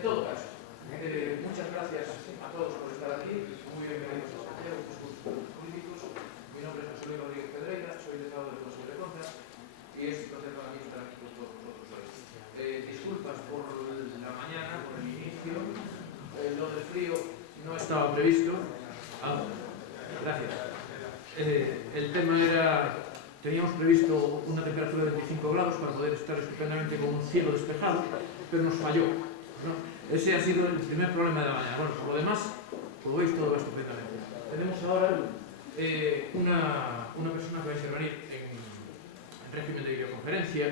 En todo caso, muchas gracias a todos por estar aquí. Muy bienvenidos a Santiago, Discursos Políticos. Mi nombre es José Luis Rodríguez Pedreira, soy delegado del Consejo de Contas y es un placer para mí estar aquí con todos vosotros hoy. Disculpas por la mañana, por el inicio. Lo del frío no estaba previsto. Gracias. El tema era... Teníamos previsto una temperatura de 25 grados para poder estar estupendamente con un cielo despejado, pero nos falló, ¿no? Ese ha sido el primer problema de la mañana. Bueno, por lo demás, lo veis todo estupendamente. Tenemos ahora una persona que va a intervenir en régimen de videoconferencia,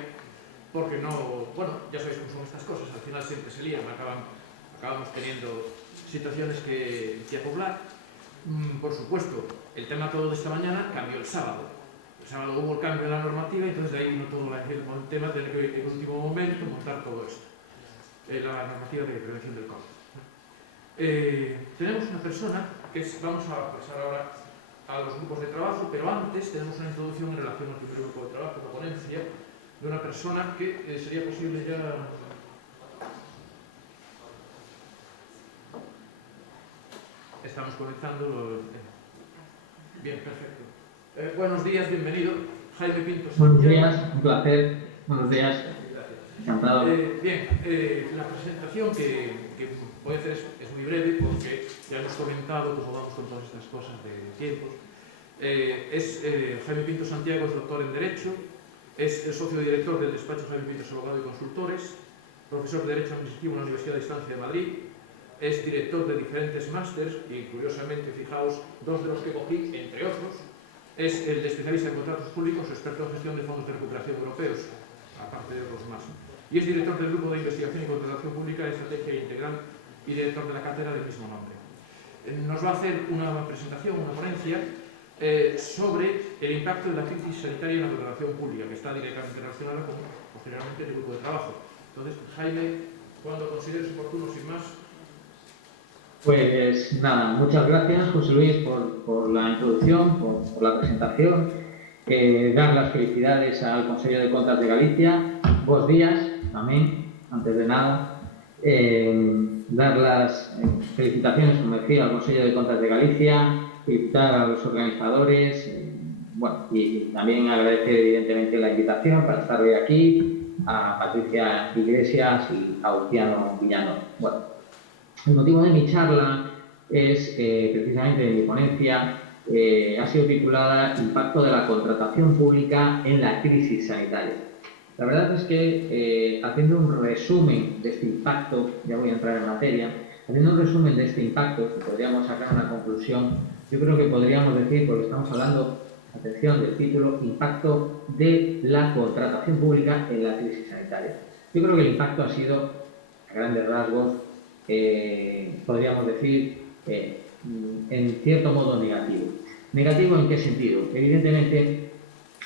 porque no... Bueno, ya sabéis cómo son estas cosas, al final siempre se lían, acabamos teniendo situaciones que acoplar. Por supuesto, el tema todo de esta mañana cambió el sábado. El sábado hubo el cambio en la normativa y entonces de ahí vino todo el tema de tener que en último momento montar todo esto. La normativa de prevención del COVID. Tenemos una persona que vamos a pasar ahora a los grupos de trabajo, pero antes tenemos una introducción en relación al primer grupo de trabajo, la ponencia, de una persona que sería posible ya... Estamos conectando... Bien, perfecto. Buenos días, bienvenido. Jaime Pinto Santiago. Buenos días, un placer. Buenos días. Encantado. Bien, la presentación que voy a hacer es muy breve porque ya hemos comentado cómo vamos con todas estas cosas de tiempos. Jaime Pinto Santiago es doctor en Derecho, es el socio director del despacho Jaime Pinto Abogado y Consultores, profesor de Derecho Administrativo en la Universidad de Distancia de Madrid, es director de diferentes másters y, curiosamente, fijaos, dos de los que cogí, entre otros, es el de especialista en contratos públicos, experto en gestión de fondos de recuperación europeos, aparte de otros más. Y es director del Grupo de Investigación y Contratación Pública de Estrategia Integral y director de la cátedra del mismo nombre. Nos va a hacer una presentación, una ponencia, sobre el impacto de la crisis sanitaria en la contratación pública, que está directamente relacionada con, generalmente, el grupo de trabajo. Entonces, Jaime, cuando consideres oportuno, sin más... Pues nada, muchas gracias, José Luis, por la introducción, por la presentación. Dar las felicidades al Consejo de Contas de Galicia. Buenos días, también, antes de nada. Dar las felicitaciones, como decía, al Consejo de Contas de Galicia, felicitar a los organizadores, bueno, y también agradecer evidentemente la invitación para estar hoy aquí, a Patricia Iglesias y a Luciano Villano. Bueno, el motivo de mi charla es, precisamente de mi ponencia, ha sido titulada Impacto de la contratación pública en la crisis sanitaria. La verdad es que, haciendo un resumen de este impacto, ya voy a entrar en materia, haciendo un resumen de este impacto, si podríamos sacar una conclusión, yo creo que podríamos decir, porque estamos hablando, atención, del título, Impacto de la contratación pública en la crisis sanitaria. Yo creo que el impacto ha sido, a grandes rasgos, podríamos decir, en cierto modo negativo. ¿Negativo en qué sentido? Evidentemente,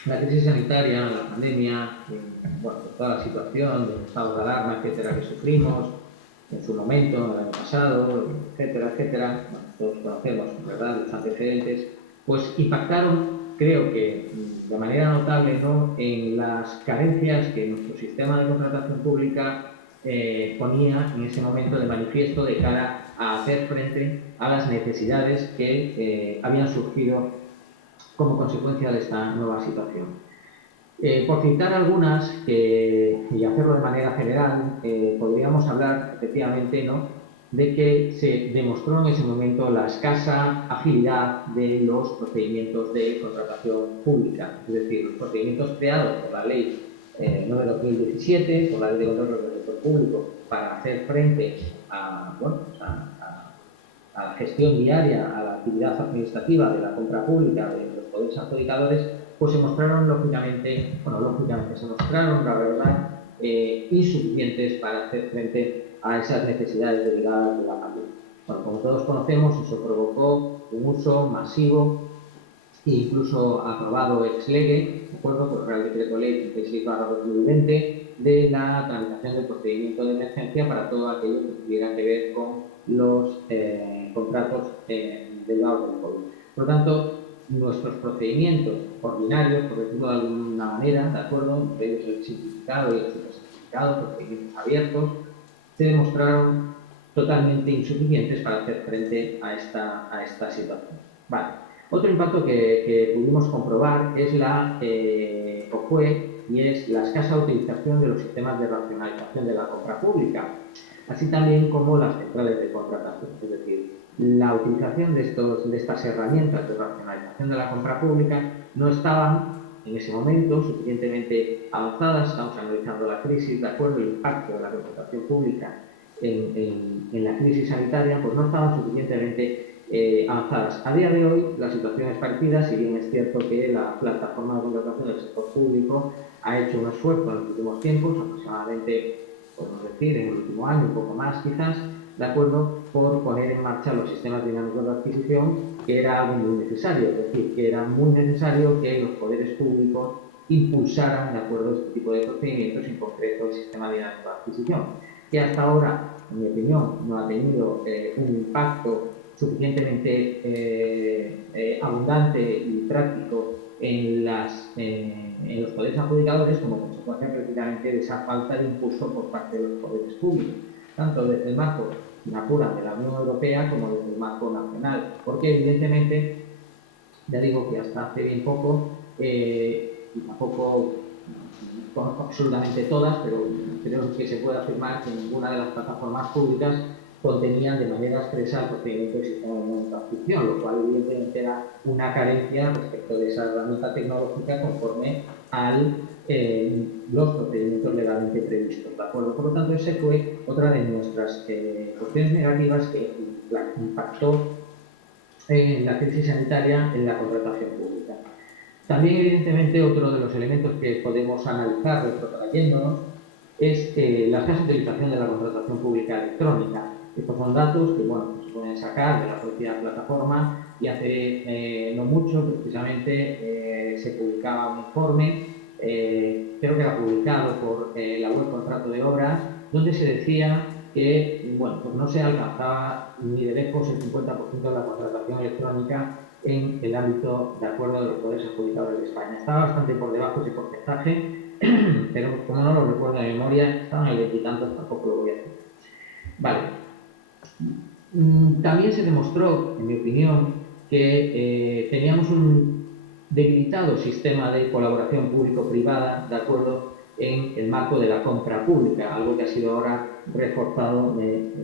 la crisis sanitaria, la pandemia, bueno, toda la situación del estado de alarma, etcétera, que sufrimos en su momento, el año pasado, etcétera, etcétera, bueno, todos conocemos, ¿verdad?, los antecedentes, pues impactaron, creo que de manera notable, ¿no?, en las carencias que nuestro sistema de contratación pública ponía en ese momento de manifiesto de cara a hacer frente a las necesidades que habían surgido como consecuencia de esta nueva situación. Por citar algunas, y hacerlo de manera general, podríamos hablar efectivamente, ¿no?, de que se demostró en ese momento la escasa agilidad de los procedimientos de contratación pública, es decir, los procedimientos creados por la Ley 9/2017, por la Ley de Control del Sector Público, para hacer frente a, bueno, a la gestión diaria, a la actividad administrativa de la compra pública de los poderes adjudicadores, pues se mostraron lógicamente, se mostraron, la verdad, insuficientes para hacer frente a esas necesidades derivadas de la pandemia. Bueno, como todos conocemos, eso provocó un uso masivo e incluso aprobado ex lege, de acuerdo, por el Real Decreto Ley 36/2020, de la tramitación del procedimiento de emergencia para todo aquello que tuviera que ver con los contratos derivados del COVID. Por lo tanto, nuestros procedimientos ordinarios, por decirlo de alguna manera, ¿de acuerdo?, entre ellos el simplificado y el supersimplificado, procedimientos abiertos, se demostraron totalmente insuficientes para hacer frente a esta situación. Vale. Otro impacto que pudimos comprobar es la escasa utilización de los sistemas de racionalización de la compra pública, así también como las centrales de contratación. Es decir, la utilización de estas herramientas de racionalización de la compra pública no estaban en ese momento suficientemente avanzadas. Estamos analizando la crisis, de acuerdo, el impacto de la contratación pública en la crisis sanitaria, pues no estaban suficientemente avanzadas. A día de hoy la situación es parecida, si bien es cierto que la plataforma de contratación del sector público ha hecho un esfuerzo en los últimos tiempos, aproximadamente, podemos decir, en el último año, un poco más quizás, de acuerdo, por poner en marcha los sistemas dinámicos de adquisición, que era algo muy necesario, es decir, que era muy necesario que los poderes públicos impulsaran, de acuerdo, este tipo de procedimientos, en concreto el sistema dinámico de adquisición, que hasta ahora, en mi opinión, no ha tenido un impacto suficientemente abundante y práctico en los poderes adjudicadores como consecuencia precisamente de esa falta de impulso por parte de los poderes públicos, tanto desde el marco de la Unión Europea como desde el marco nacional, porque evidentemente, ya digo que hasta hace bien poco, y tampoco conozco absolutamente todas, pero creo que se puede afirmar que ninguna de las plataformas públicas contenían de manera expresa el procedimiento del sistema de adquisición, lo cual evidentemente era una carencia respecto de esa herramienta tecnológica conforme a los procedimientos legalmente previstos, ¿de acuerdo? Por lo tanto, esa fue otra de nuestras cuestiones negativas que impactó en la crisis sanitaria en la contratación pública. También, evidentemente, otro de los elementos que podemos analizar retrotrayéndonos es la escasa utilización de la contratación pública electrónica. Estos son datos que se pueden sacar de la propia plataforma, y hace no mucho precisamente se publicaba un informe, creo que era publicado por la web Contrato de Obras, donde se decía que pues no se alcanzaba ni de lejos el 50% de la contratación electrónica en el ámbito, de acuerdo, de los poderes adjudicadores de España. Estaba bastante por debajo ese porcentaje, pero como no lo recuerdo de memoria, estaban en el veintitantos, tampoco lo voy a decir. Vale. También se demostró, en mi opinión, que teníamos un debilitado sistema de colaboración público-privada, de acuerdo, en el marco de la compra pública, algo que ha sido ahora reforzado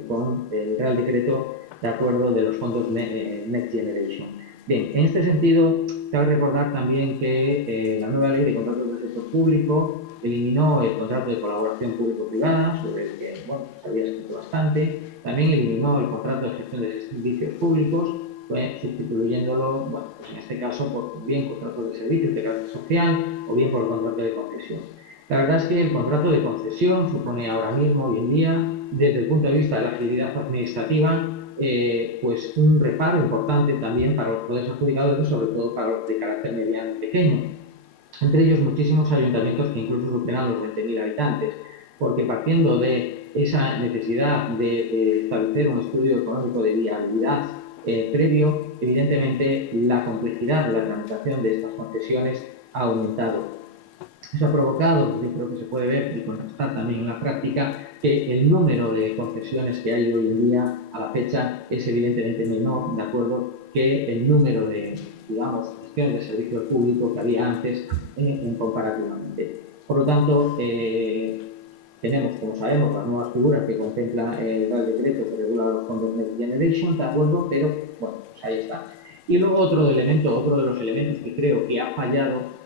con el Real Decreto, de acuerdo, de los fondos Next Generation. Bien, en este sentido, cabe recordar también que la nueva ley de contratos del sector público eliminó el contrato de colaboración público-privada, sobre el que se había escrito bastante. También eliminó el contrato de gestión de servicios públicos, sustituyéndolo, pues en este caso, por bien contratos de servicios de carácter social o bien por el contrato de concesión. La verdad es que el contrato de concesión supone ahora mismo, hoy en día, desde el punto de vista de la agilidad administrativa, pues un reparo importante también para los poderes adjudicadores, sobre todo para los de carácter mediano y pequeño. Entre ellos muchísimos ayuntamientos que incluso superan los 20.000 habitantes, porque partiendo de esa necesidad de establecer un estudio económico de viabilidad previo, evidentemente la complejidad de la tramitación de estas concesiones ha aumentado. Eso ha provocado, yo creo que se puede ver y contrastar también en la práctica, que el número de concesiones que hay hoy en día a la fecha es evidentemente menor, de acuerdo, que el número de, digamos, gestiones de servicio público que había antes en comparativamente. Por lo tanto, tenemos, como sabemos, las nuevas figuras que contempla el Real Decreto que regula los fondos Next Generation, de acuerdo, pero bueno, pues ahí está. Y luego otro de los elementos que creo que ha fallado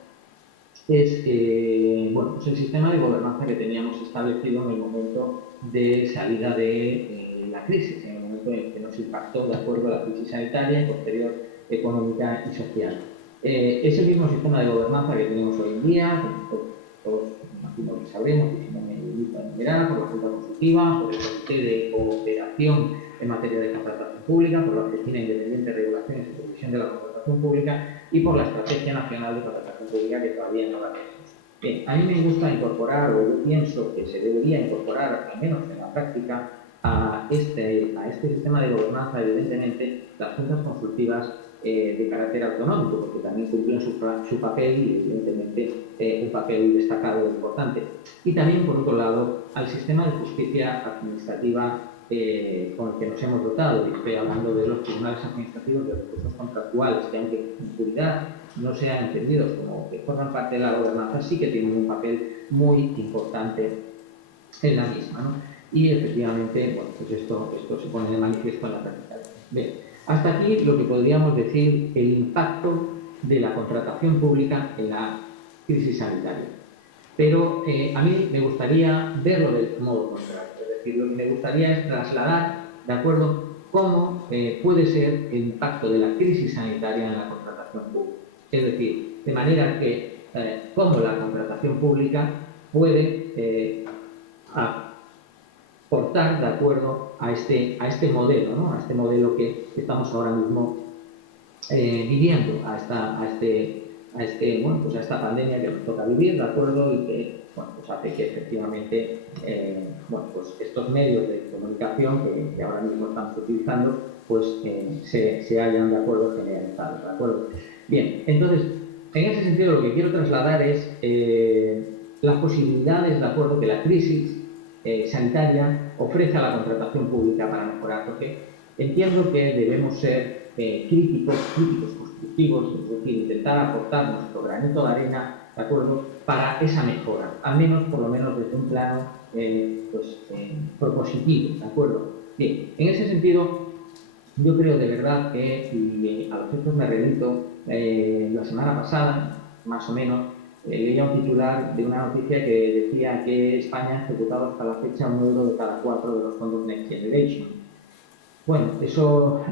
es pues el sistema de gobernanza que teníamos establecido en el momento de salida de la crisis, en el momento en que nos impactó, de acuerdo, a la crisis sanitaria y posterior económica y social. Es el mismo sistema de gobernanza que tenemos hoy en día, todos imagino que sabremos, y si no me invito a enumerar, por la Junta Consultiva, por el Comité de Cooperación en materia de contratación pública, por la Oficina Independiente de Regulación y Supervisión de la Contratación Pública y por la Estrategia Nacional de Contratación Pública, que todavía no la tenemos. Bien, a mí me gusta incorporar, o yo pienso que se debería incorporar, al menos en la práctica, a este sistema de gobernanza, evidentemente, las juntas consultivas de carácter autonómico, porque también cumplen su papel y, evidentemente, un papel destacado e importante. Y también, por otro lado, al sistema de justicia administrativa con el que nos hemos dotado. Y estoy hablando de los tribunales administrativos de recursos contractuales, que aunque en puridad no sean entendidos como que forman parte de la gobernanza, sí que tienen un papel muy importante en la misma, ¿no? Y efectivamente, bueno, pues esto se pone de manifiesto en la práctica. Bien, hasta aquí lo que podríamos decir el impacto de la contratación pública en la crisis sanitaria. Pero a mí me gustaría verlo del modo contrario, es decir, lo que me gustaría es trasladar, ¿de acuerdo?, cómo puede ser el impacto de la crisis sanitaria en la contratación pública. Es decir, de manera que cómo la contratación pública puede aportar, ¿de acuerdo?, a este modelo, ¿no?, a este modelo que estamos ahora mismo viviendo, a esta pandemia que nos toca vivir, ¿de acuerdo?, y que, bueno, pues hace que efectivamente, pues estos medios de comunicación que ahora mismo estamos utilizando, pues se hayan, ¿de acuerdo?, generalizados, ¿de acuerdo? Bien, entonces, en ese sentido lo que quiero trasladar es las posibilidades, ¿de acuerdo?, que la crisis sanitaria ofrece a la contratación pública para mejorar, porque entiendo que debemos ser críticos constructivos, es decir, intentar aportar nuestro granito de arena, ¿de acuerdo?, para esa mejora, al menos, por lo menos, desde un plano propositivo, ¿de acuerdo? Bien, en ese sentido, yo creo de verdad que, y a los hechos me remito, la semana pasada, más o menos, leía un titular de una noticia que decía que España ha ejecutado hasta la fecha 1 euro de cada 4 de los fondos Next Generation. Bueno, eso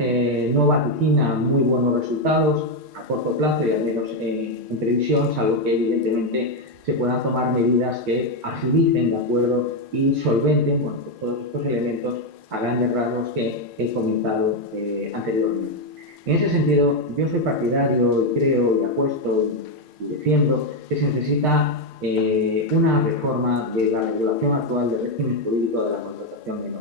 no vaticina muy buenos resultados a corto plazo y al menos en previsión, salvo que evidentemente se puedan tomar medidas que agilicen, ¿de acuerdo?, y solventen, bueno, pues todos estos elementos a grandes rasgos que he comentado anteriormente. En ese sentido, yo soy partidario y creo y apuesto y defiendo que se necesita una reforma de la regulación actual del régimen jurídico de la contratación menor.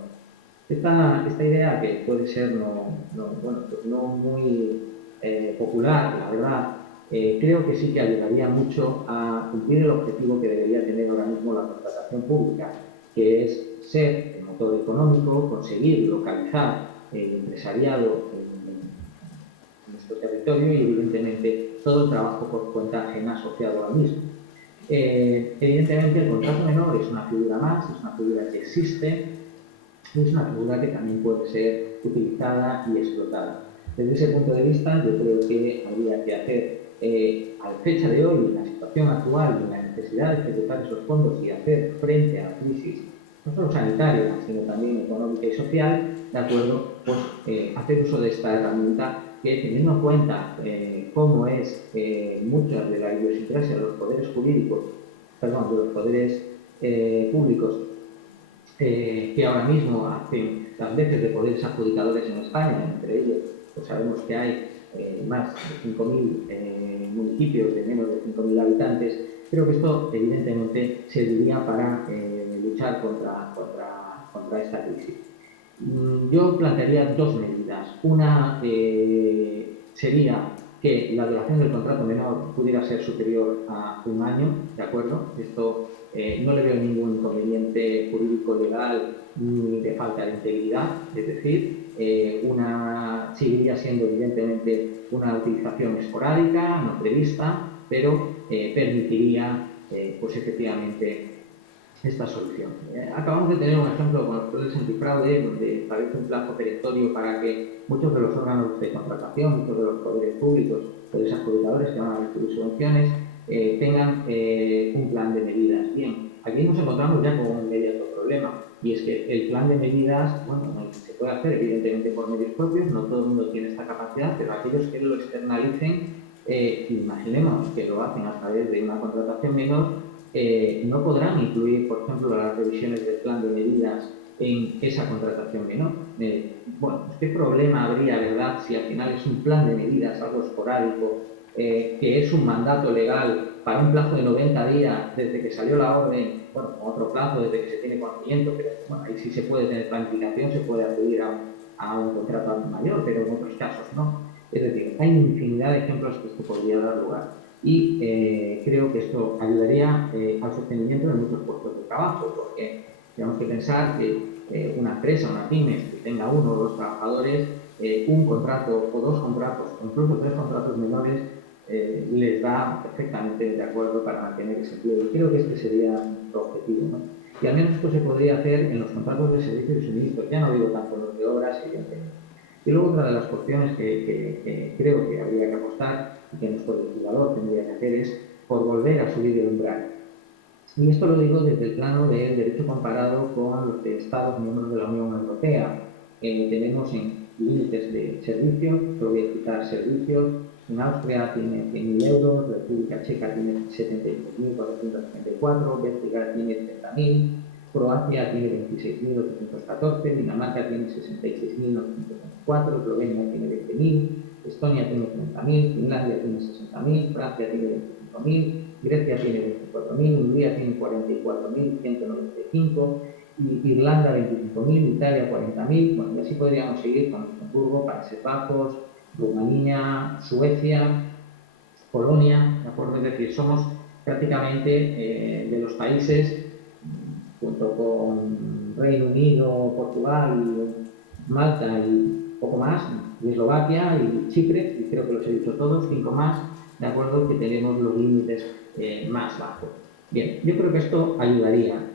Esta idea, que puede ser no muy popular, la verdad, creo que sí que ayudaría mucho a cumplir el objetivo que debería tener ahora mismo la contratación pública, que es ser el motor económico, conseguir localizar el empresariado en nuestro territorio y, evidentemente, todo el trabajo por cuenta ajena asociado al mismo. Evidentemente, el contrato menor es una figura más, es una figura que existe, es una figura que también puede ser utilizada y explotada. Desde ese punto de vista, yo creo que habría que hacer, a la fecha de hoy, en la situación actual, y la necesidad de ejecutar esos fondos y hacer frente a la crisis, no solo sanitaria, sino también económica y social, ¿de acuerdo?, pues hacer uso de esta herramienta que, teniendo en cuenta cómo es muchas de la idiosincrasia de los poderes jurídicos, perdón, de los poderes públicos, que ahora mismo hacen las veces de poderes adjudicadores en España, entre ellos pues sabemos que hay más de 5.000 municipios de menos de 5.000 habitantes. Creo que esto evidentemente serviría para luchar contra esta crisis. Yo plantearía dos medidas. Una sería que la duración del contrato menor pudiera ser superior a 1 año, ¿de acuerdo? Esto no le veo ningún inconveniente jurídico legal ni de falta de integridad, es decir, seguiría siendo evidentemente una utilización esporádica, no prevista, pero permitiría pues efectivamente esta solución. Acabamos de tener un ejemplo con los poderes antifraude, donde establece un plazo perentorio para que muchos de los órganos de contratación, muchos de los poderes públicos, poderes adjudicadores que van a recibir subvenciones, tengan un plan de medidas. Bien, aquí nos encontramos ya con un inmediato problema, y es que el plan de medidas, bueno, se puede hacer evidentemente por medios propios, no todo el mundo tiene esta capacidad, pero aquellos que lo externalicen, imaginemos que lo hacen a través de una contratación menor, no podrán incluir, por ejemplo, las revisiones del plan de medidas en esa contratación menor. Bueno, ¿qué problema habría, verdad, si al final es un plan de medidas, algo esporádico, que es un mandato legal para un plazo de 90 días desde que salió la orden, bueno, con otro plazo desde que se tiene conocimiento, pero bueno, ahí sí se puede tener planificación, se puede acudir a un contrato mayor, pero en otros casos no. Es decir, hay infinidad de ejemplos que esto podría dar lugar. Y creo que esto ayudaría al sostenimiento de muchos puestos de trabajo, porque tenemos que pensar que una empresa, una pyme, que tenga 1 o 2 trabajadores, un contrato o 2 contratos, o incluso 3 contratos menores, les da perfectamente de acuerdo para mantener ese empleo. Y creo que este sería nuestro objetivo, ¿no? Y al menos esto se podría hacer en los contratos de servicios y suministros. Ya no digo tanto en los de obras, evidentemente. Y luego otra de las cuestiones que creo que habría que apostar y que nuestro legislador tendría que hacer es por volver a subir el umbral. Y esto lo digo desde el plano del derecho comparado con los de Estados miembros de la Unión Europea. Tenemos en límites de servicios, solo voy a citar servicios. En Austria tiene 100.000 euros, República Checa tiene 76.434, Bélgica tiene 30.000, Croacia tiene 26.814, Dinamarca tiene 66.924, Eslovenia tiene 20.000, Estonia tiene 30.000, Finlandia tiene 60.000, Francia tiene 25.000, Grecia tiene 24.000, Hungría tiene 44.195, Irlanda 25.000, Italia 40.000, bueno, y así podríamos seguir con Luxemburgo, Países Bajos, Rumanía, Suecia, Polonia, ¿de acuerdo? Es decir, somos prácticamente de los países, junto con Reino Unido, Portugal, Malta y poco más, y Eslovaquia y Chipre, y creo que los he dicho todos, 5 más, de acuerdo, que tenemos los límites más bajos. Bien, yo creo que esto ayudaría.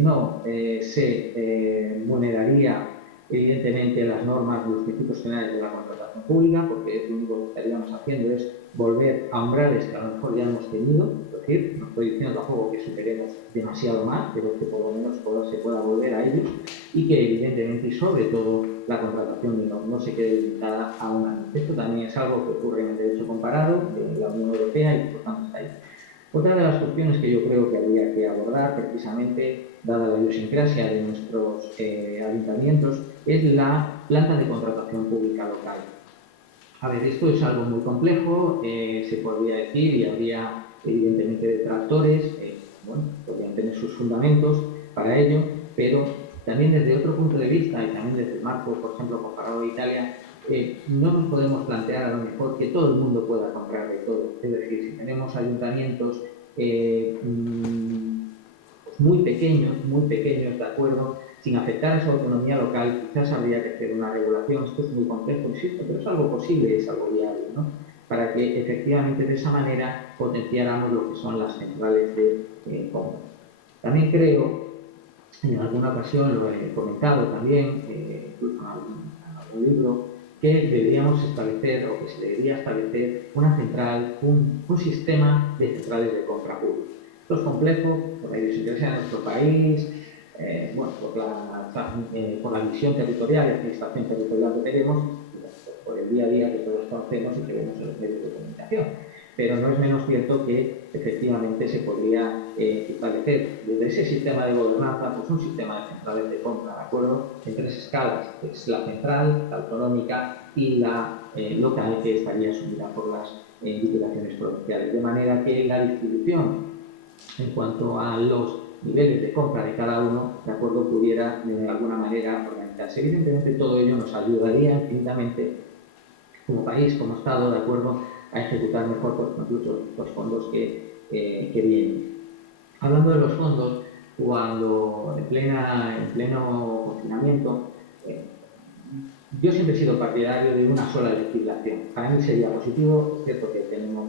No se vulneraría evidentemente las normas y los principios generales de la contratación pública, porque lo único que estaríamos haciendo es volver a umbrales que a lo mejor ya hemos tenido, es decir, no estoy diciendo tampoco que superemos demasiado más, pero que por lo menos se pueda volver a ellos y que evidentemente y sobre todo la contratación no se quede limitada a un año. Esto también es algo que ocurre en el derecho comparado de la Unión Europea y por tanto está ahí. Otra de las cuestiones que yo creo que habría que abordar, precisamente, dada la idiosincrasia de nuestros ayuntamientos, es la planta de contratación pública local. A ver, esto es algo muy complejo, se podría decir, y habría evidentemente detractores, bueno, podrían tener sus fundamentos para ello, pero también desde otro punto de vista, y también desde el marco, por ejemplo, comparado a Italia, no nos podemos plantear a lo mejor que todo el mundo pueda comprar de todo. Es decir, si tenemos ayuntamientos muy pequeños, de acuerdo, sin afectar a su autonomía local, quizás habría que hacer una regulación. Esto es muy complejo, insisto, pero es algo posible, es algo viable, ¿no? Para que efectivamente de esa manera potenciáramos lo que son las centrales de compra. También creo, en alguna ocasión lo he comentado también, incluso en algún libro, que deberíamos establecer, o que se debería establecer, una central, un sistema de centrales de compra pública. Esto es complejo por la idiosincrasia de nuestro país, bueno, por la visión territorial y administración territorial que tenemos, por el día a día que todos conocemos y que vemos en los medios de comunicación. Pero no es menos cierto que efectivamente se podría establecer desde ese sistema de gobernanza pues un sistema de centrales de compra, ¿de acuerdo? En 3 escalas, que es la central, la autonómica y la local, que estaría asumida por las diputaciones provinciales. De manera que la distribución en cuanto a los niveles de compra de cada uno, ¿de acuerdo?, pudiera de alguna manera organizarse. Evidentemente todo ello nos ayudaría infinitamente como país, como Estado, ¿de acuerdo?, a ejecutar mejor, por ejemplo, los fondos que vienen. Hablando de los fondos, cuando en pleno confinamiento, yo siempre he sido partidario de una sola legislación. Para mí sería positivo, es cierto que tenemos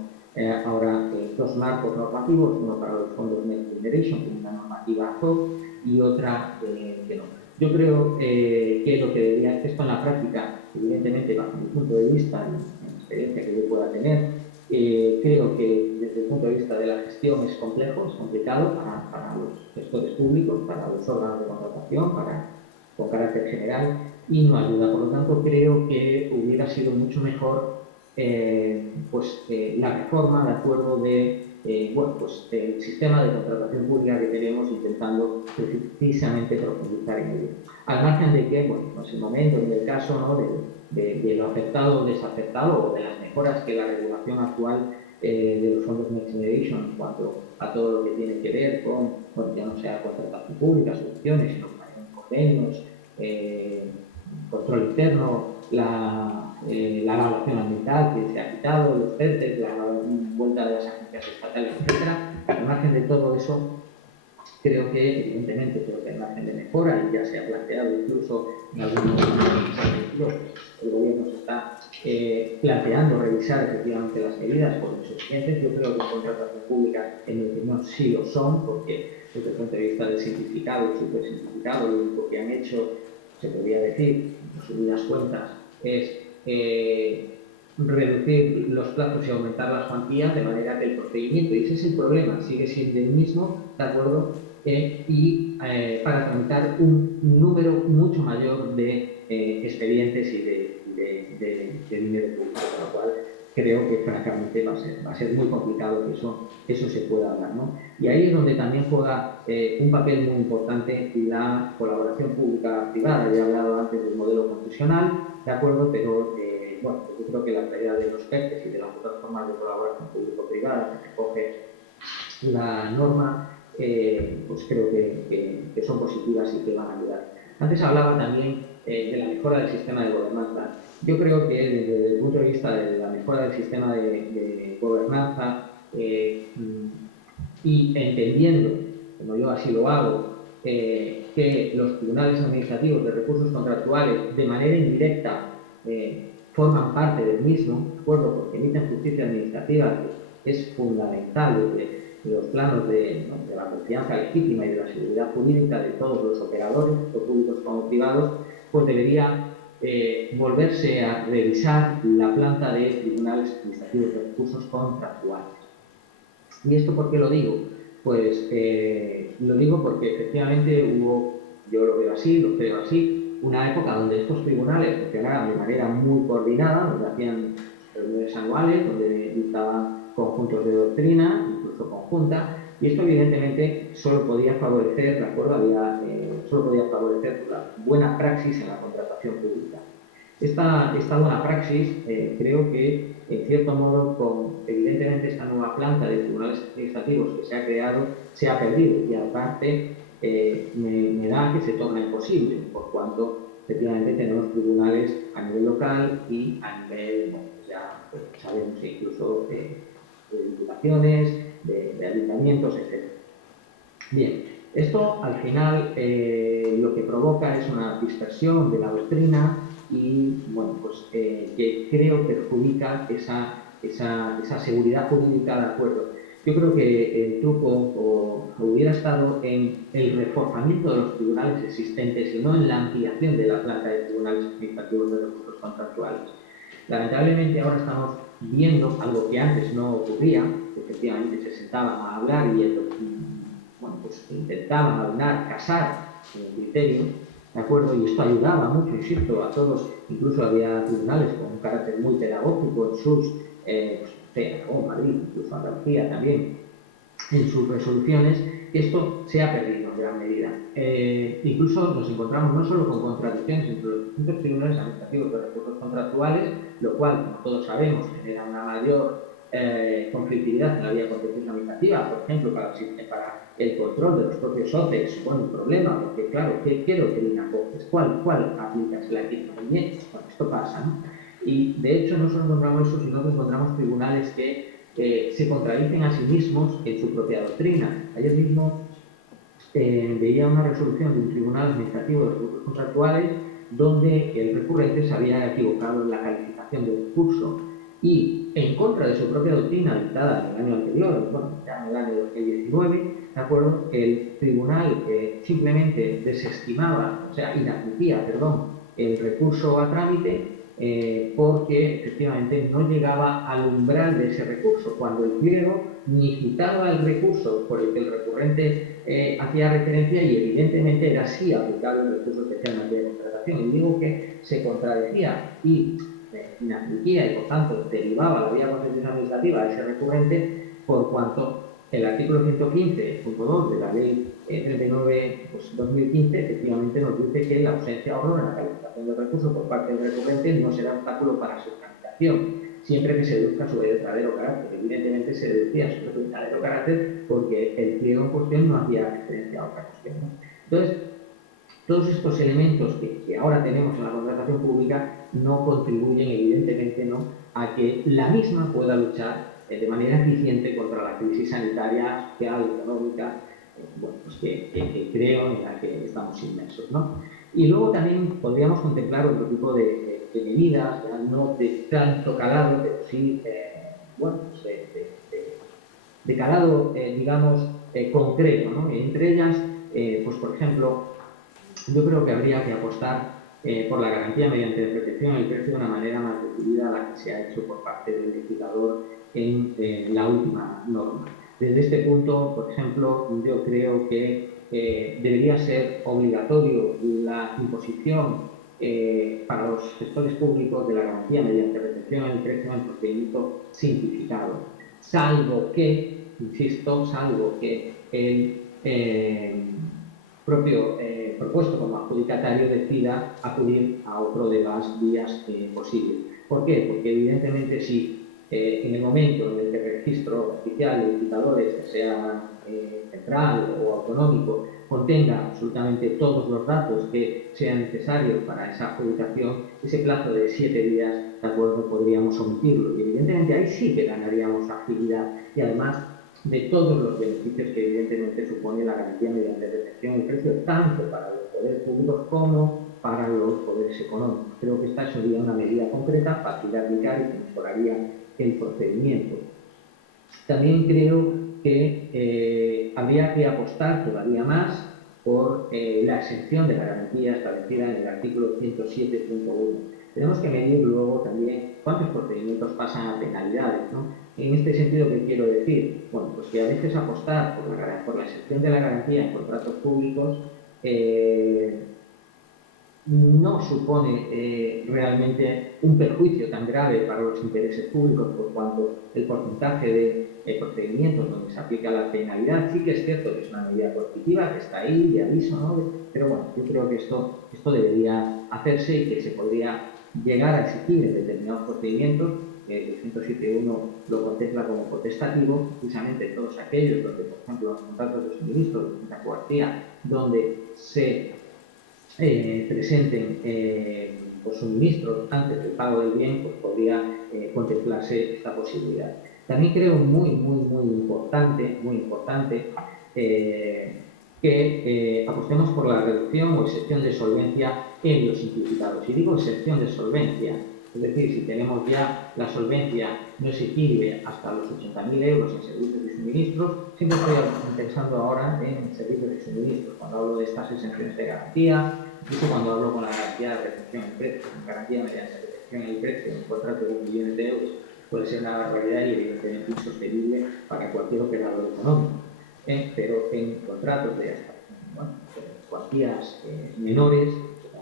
ahora 2 marcos normativos, uno para los fondos Next Generation, con una normativa AZOP, y otra que no. Yo creo que lo que debería hacer esto en la práctica, evidentemente, bajo mi punto de vista y la experiencia que yo pueda tener, creo que desde el punto de vista de la gestión es complejo, es complicado para los gestores públicos, para los órganos de contratación, con carácter general, y no ayuda. Por lo tanto, creo que hubiera sido mucho mejor la reforma, de acuerdo, del sistema de contratación pública que tenemos, intentando precisamente profundizar en ello. Al margen de que, bueno, no es el momento, en el caso, ¿no?, de lo aceptado o desaceptado, o de las mejoras que la regulación actual de los fondos Next Generation en cuanto a todo lo que tiene que ver con, bueno, ya no sea contratación pública, soluciones, sino también convenios, control interno, la evaluación ambiental que se ha quitado, los PERTES, la vuelta de las agencias estatales, etcétera. Al margen de todo eso, creo que, evidentemente, creo que hay margen de mejora, y ya se ha planteado incluso en algunos sentidos, el gobierno se está planteando revisar efectivamente las medidas por insuficientes. Yo creo que la contratación pública, en mi opinión, sí lo son, porque desde el punto de vista del simplificado y súper simplificado, lo único que han hecho, se podría decir, en resumidas cuentas, es reducir los plazos y aumentar las cuantías, de manera que el procedimiento, y ese es el problema, sigue siendo el mismo, ¿de acuerdo? Para tramitar un número mucho mayor de expedientes y de dinero público, con lo cual creo que francamente va a ser muy complicado que eso se pueda dar, ¿no? Y ahí es donde también juega un papel muy importante la colaboración pública-privada. Ya he hablado antes del modelo concesional, ¿de acuerdo? Pero bueno, yo creo que la realidad de los PERTES y de las otras formas de colaboración público-privada que recoge la norma, pues creo que son positivas y que van a ayudar. Antes hablaba también de la mejora del sistema de gobernanza. Yo creo que desde el punto de vista de la mejora del sistema de gobernanza, y entendiendo, como yo así lo hago, que los tribunales administrativos de recursos contractuales de manera indirecta forman parte del mismo, ¿de acuerdo?, porque emiten justicia administrativa, que es fundamental de los planos de la confianza legítima y de la seguridad jurídica de todos los operadores, tanto públicos como privados, pues debería volverse a revisar la planta de tribunales administrativos de recursos contractuales. ¿Y esto por qué lo digo? Pues lo digo porque efectivamente hubo, yo lo veo así, lo creo así, una época donde estos tribunales funcionaban de manera muy coordinada, donde hacían reuniones anuales, donde dictaban conjuntos de doctrina, incluso conjunta, y esto evidentemente solo podía favorecer, ¿de acuerdo? Solo podía favorecer la buena praxis en la contratación pública. Esta buena praxis creo que, en cierto modo, evidentemente esta nueva planta de tribunales administrativos que se ha creado, se ha perdido, y aparte me da que se torna imposible, por cuanto efectivamente tenemos tribunales a nivel local y a nivel, bueno, ya sabemos, incluso de diputaciones, de ayuntamientos, etc. Bien, esto al final lo que provoca es una dispersión de la doctrina y, bueno, pues que creo perjudica esa seguridad jurídica, de acuerdo. Yo creo que el truco hubiera estado en el reforzamiento de los tribunales existentes y no en la ampliación de la planta de tribunales administrativos de recursos contractuales. Lamentablemente ahora estamos viendo algo que antes no ocurría, que efectivamente se sentaban a hablar y bueno, pues intentaban aunar, casar en criterios, ¿de acuerdo? Y esto ayudaba mucho, insisto, a todos. Incluso había tribunales con un carácter muy pedagógico en sus, Madrid, incluso Andalucía también, en sus resoluciones. Esto se ha perdido en gran medida. Incluso nos encontramos no solo con contradicciones entre los distintos tribunales administrativos de recursos contractuales, lo cual, como todos sabemos, genera una mayor conflictividad en la vía contenciosa administrativa. Por ejemplo, para el control de los propios SOCE supone un problema, porque claro, ¿qué doctrina coges? ¿Cuál aplicas? ¿La ética? Bueno, esto pasa, ¿no? Y de hecho no solo encontramos eso, sino que encontramos tribunales que se contradicen a sí mismos en su propia doctrina. Ayer mismo veía una resolución de un tribunal administrativo de recursos contractuales donde el recurrente se había equivocado en la calificación del recurso y, en contra de su propia doctrina dictada en el año anterior, bueno, ya en el año 2019, ¿de acuerdo?, el tribunal simplemente desestimaba, o sea, inadmitía, el recurso a trámite porque efectivamente no llegaba al umbral de ese recurso, cuando el pliego ni citaba el recurso por el que el recurrente hacía referencia y evidentemente era así aplicable el recurso especial en materia de contratación. Y digo que se contradecía y sin anarquía y por tanto derivaba la vía contencioso administrativa de ese recurrente, por cuanto el artículo 115.2 de la ley 39/2015 efectivamente nos dice que la ausencia o no en la calificación del recurso por parte del recurrente no será obstáculo para su tramitación, siempre que se deduzca su verdadero carácter. Evidentemente se deducía su verdadero carácter porque el pliego en cuestión no hacía referencia a otra cuestión, ¿no? Entonces, todos estos elementos que ahora tenemos en la contratación pública no contribuyen, evidentemente, ¿no?, a que la misma pueda luchar de manera eficiente contra la crisis sanitaria, social, económica, bueno, pues que creo en la que estamos inmersos, ¿no? Y luego también podríamos contemplar otro tipo de medidas, ya no de tanto calado, pero sí, bueno, pues de calado, digamos, concreto, ¿no? Entre ellas, pues por ejemplo, yo creo que habría que apostar por la garantía mediante protección al precio de una manera más decidida a la que se ha hecho por parte del legislador en la última norma. Desde este punto, por ejemplo, yo creo que debería ser obligatorio la imposición para los gestores públicos de la garantía mediante protección al precio en procedimiento simplificado, salvo que, insisto, salvo que el propio propuesto como adjudicatario decida acudir a otro de las vías posibles. ¿Por qué? Porque evidentemente si en el momento en el que el registro oficial de licitadores, sea central o autonómico, contenga absolutamente todos los datos que sean necesarios para esa adjudicación, ese plazo de 7 días, de acuerdo, podríamos omitirlo. Y evidentemente ahí sí que ganaríamos agilidad y además de todos los beneficios que evidentemente supone la garantía mediante protección del precio, tanto para los poderes públicos como para los poderes económicos. Creo que esta sería una medida concreta, fácil de aplicar y que mejoraría el procedimiento. También creo que habría que apostar todavía más por la exención de la garantía establecida en el artículo 107.1. Tenemos que medir luego también cuántos procedimientos pasan a penalidades, ¿no? En este sentido, ¿qué quiero decir? Bueno, pues que a veces apostar por la exención de la garantía en contratos públicos no supone realmente un perjuicio tan grave para los intereses públicos, por cuanto el porcentaje de procedimientos donde se aplica la penalidad sí que es cierto que es una medida coercitiva, que está ahí, de aviso, ¿no? Pero bueno, yo creo que esto debería hacerse y que se podría llegar a exigir en determinados procedimientos. El 107.1 lo contempla como potestativo, precisamente todos aquellos donde, por ejemplo, los contratos de suministro de quinta cuartilla, donde se presenten por suministros antes del pago del bien, pues podría contemplarse esta posibilidad. También creo muy importante que apostemos por la reducción o excepción de solvencia en los simplificados. Y digo excepción de solvencia, es decir, si tenemos ya la solvencia no exigible hasta los 80.000 euros en servicios de suministros, siempre estoy pensando ahora en servicios de suministros, cuando hablo de estas exenciones de garantía, incluso cuando hablo con la garantía de recepción del precio, garantía mediante recepción del precio en un contrato de 1 millón de euros, puede ser una barbaridad y evidentemente insostenible para cualquier operador económico. Pero en contratos de hasta cuantías menores,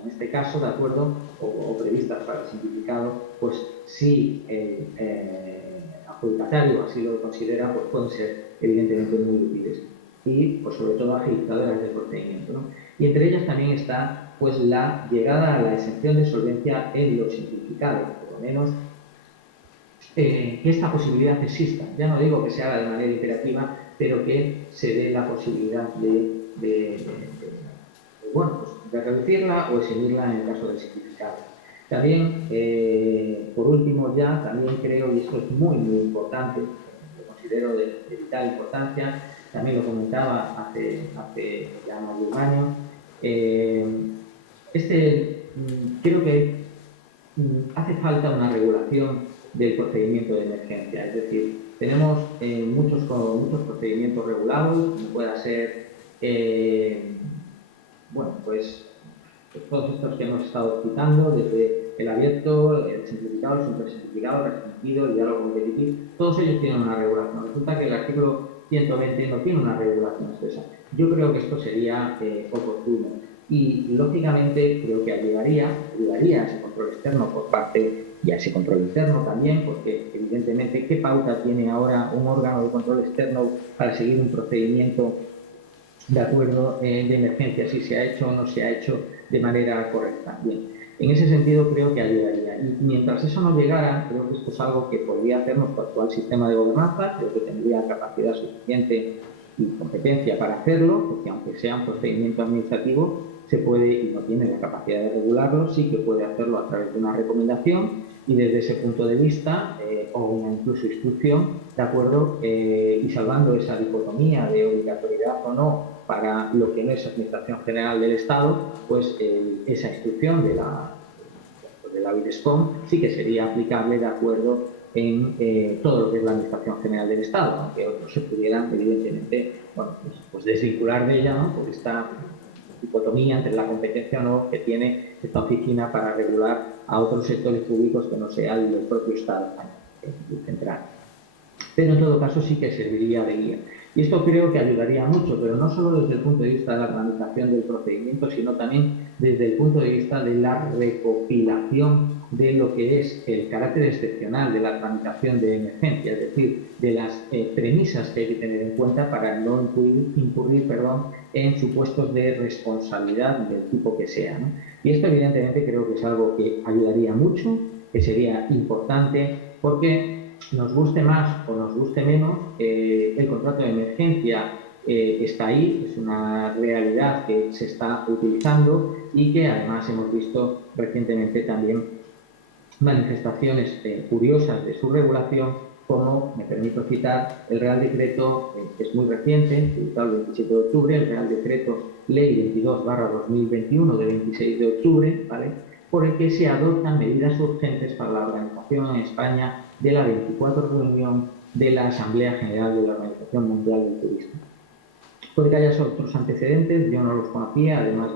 en este caso, de acuerdo, o previstas para el simplificado, pues si el adjudicatario así lo considera, pues pueden ser evidentemente muy útiles y, pues sobre todo, agilizadoras del procedimiento, ¿no? Y entre ellas también está, pues, la llegada a la exención de solvencia en los simplificados, por lo menos que esta posibilidad exista. Ya no digo que se haga de manera imperativa, pero que se dé la posibilidad bueno, pues de reducirla o eximirla en el caso del simplificado. También, por último, también creo, y esto es muy importante, lo considero de vital importancia, también lo comentaba hace ya más de un año, creo que hace falta una regulación del procedimiento de emergencia, es decir, tenemos muchos procedimientos regulados, como pueda ser bueno, pues todos estos que hemos estado citando, desde el abierto, el simplificado, el supersimplificado, el restringido, el diálogo competitivo, todos ellos tienen una regulación. Resulta que el artículo 120 no tiene una regulación expresa. Yo creo que esto sería oportuno. y, lógicamente, creo que ayudaría a ese control externo por parte, y a ese control interno también, porque, evidentemente, ¿qué pauta tiene ahora un órgano de control externo para seguir un procedimiento de acuerdo de emergencia, si se ha hecho o no se ha hecho de manera correcta? Bien, en ese sentido creo que ayudaría. Y mientras eso no llegara, creo que esto es algo que podría hacer nuestro actual sistema de gobernanza, creo que tendría capacidad suficiente y competencia para hacerlo, porque aunque sea un procedimiento administrativo, se puede, y no tiene la capacidad de regularlo, sí que puede hacerlo a través de una recomendación y desde ese punto de vista, o una incluso instrucción, de acuerdo, y salvando esa dicotomía de obligatoriedad o no para lo que no es Administración General del Estado, pues esa instrucción de la BIDESCOM sí que sería aplicable de acuerdo en todo lo que es la Administración General del Estado, aunque otros se pudieran, evidentemente, bueno, pues desvincular de ella, ¿no?, por esta dicotomía entre la competencia o no que tiene esta oficina para regular a otros sectores públicos que no sea el del propio Estado central. Pero en todo caso sí que serviría de guía. Y esto creo que ayudaría mucho, pero no solo desde el punto de vista de la tramitación del procedimiento, sino también desde el punto de vista de la recopilación de lo que es el carácter excepcional de la tramitación de emergencia, es decir, de las premisas que hay que tener en cuenta para no incurrir en supuestos de responsabilidad del tipo que sea, ¿no? Y esto evidentemente creo que es algo que ayudaría mucho, que sería importante, porque nos guste más o nos guste menos, el contrato de emergencia está ahí, es una realidad que se está utilizando y que además hemos visto recientemente también manifestaciones curiosas de su regulación, como, me permito citar, el Real Decreto, que es muy reciente, publicado el 27 de octubre, el Real Decreto Ley 22/2021 de 26 de octubre, ¿vale?, por el que se adoptan medidas urgentes para la organización en España de la 24 reunión de la Asamblea General de la Organización Mundial del Turismo. Puede que haya otros antecedentes, yo no los conocía, además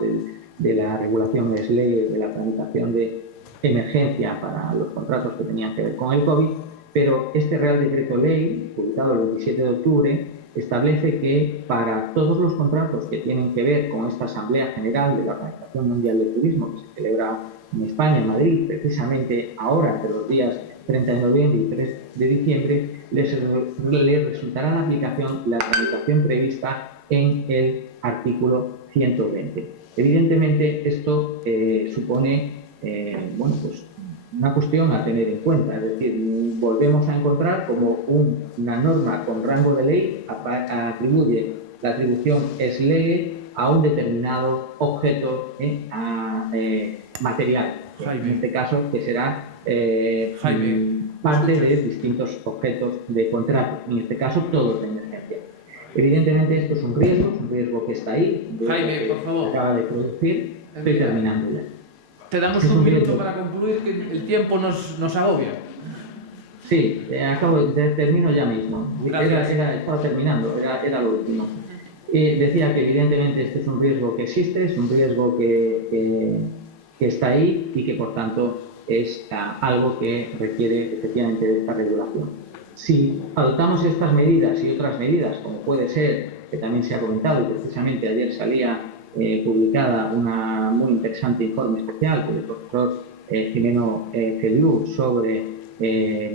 de la regulación de ley de la tramitación de emergencia para los contratos que tenían que ver con el COVID, pero este Real Decreto Ley, publicado el 27 de octubre, establece que para todos los contratos que tienen que ver con esta Asamblea General de la Organización Mundial del Turismo, que se celebra en España, en Madrid, precisamente ahora, entre los días 30 de noviembre y 3 de diciembre, les resultará en aplicación la tramitación prevista en el artículo 120. Evidentemente, esto supone bueno, pues una cuestión a tener en cuenta, es decir, volvemos a encontrar como una norma con rango de ley atribuye, la atribución es ley a un determinado objeto material, en este caso que será parte de distintos objetos de contrato, en este caso todos de emergencia. Evidentemente esto es un riesgo que está ahí, Jaime, por favor, acaba de producir. Estoy terminando ya. Te damos un minuto para concluir, que el tiempo nos agobia. Sí, termino ya mismo. Estaba terminando, era lo último. Decía que evidentemente este es un riesgo que existe, es un riesgo que está ahí y que por tanto es algo que requiere efectivamente de esta regulación. Si adoptamos estas medidas y otras medidas, como puede ser, que también se ha comentado, y precisamente ayer salía publicada una muy interesante informe especial por el profesor Jimeno Feliu sobre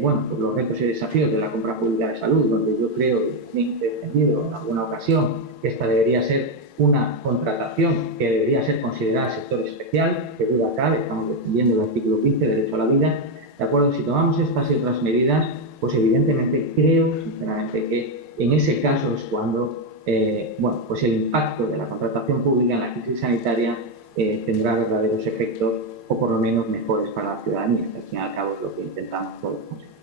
bueno, pues los retos y desafíos de la compra pública de salud, donde yo creo, y también he defendido en alguna ocasión, que esta debería ser una contratación que debería ser considerada sector especial, que duda cabe, estamos defendiendo el artículo 15, derecho a la vida. De acuerdo, si tomamos estas y otras medidas, pues evidentemente creo, sinceramente, que en ese caso es cuando bueno, pues el impacto de la contratación pública en la crisis sanitaria tendrá verdaderos efectos, o por lo menos mejores para la ciudadanía, que al fin y al cabo es lo que intentamos todos conseguir.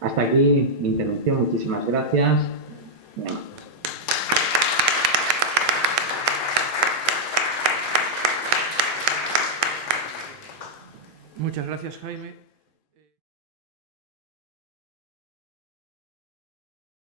Hasta aquí mi intervención, muchísimas gracias. Bien. Muchas gracias, Jaime.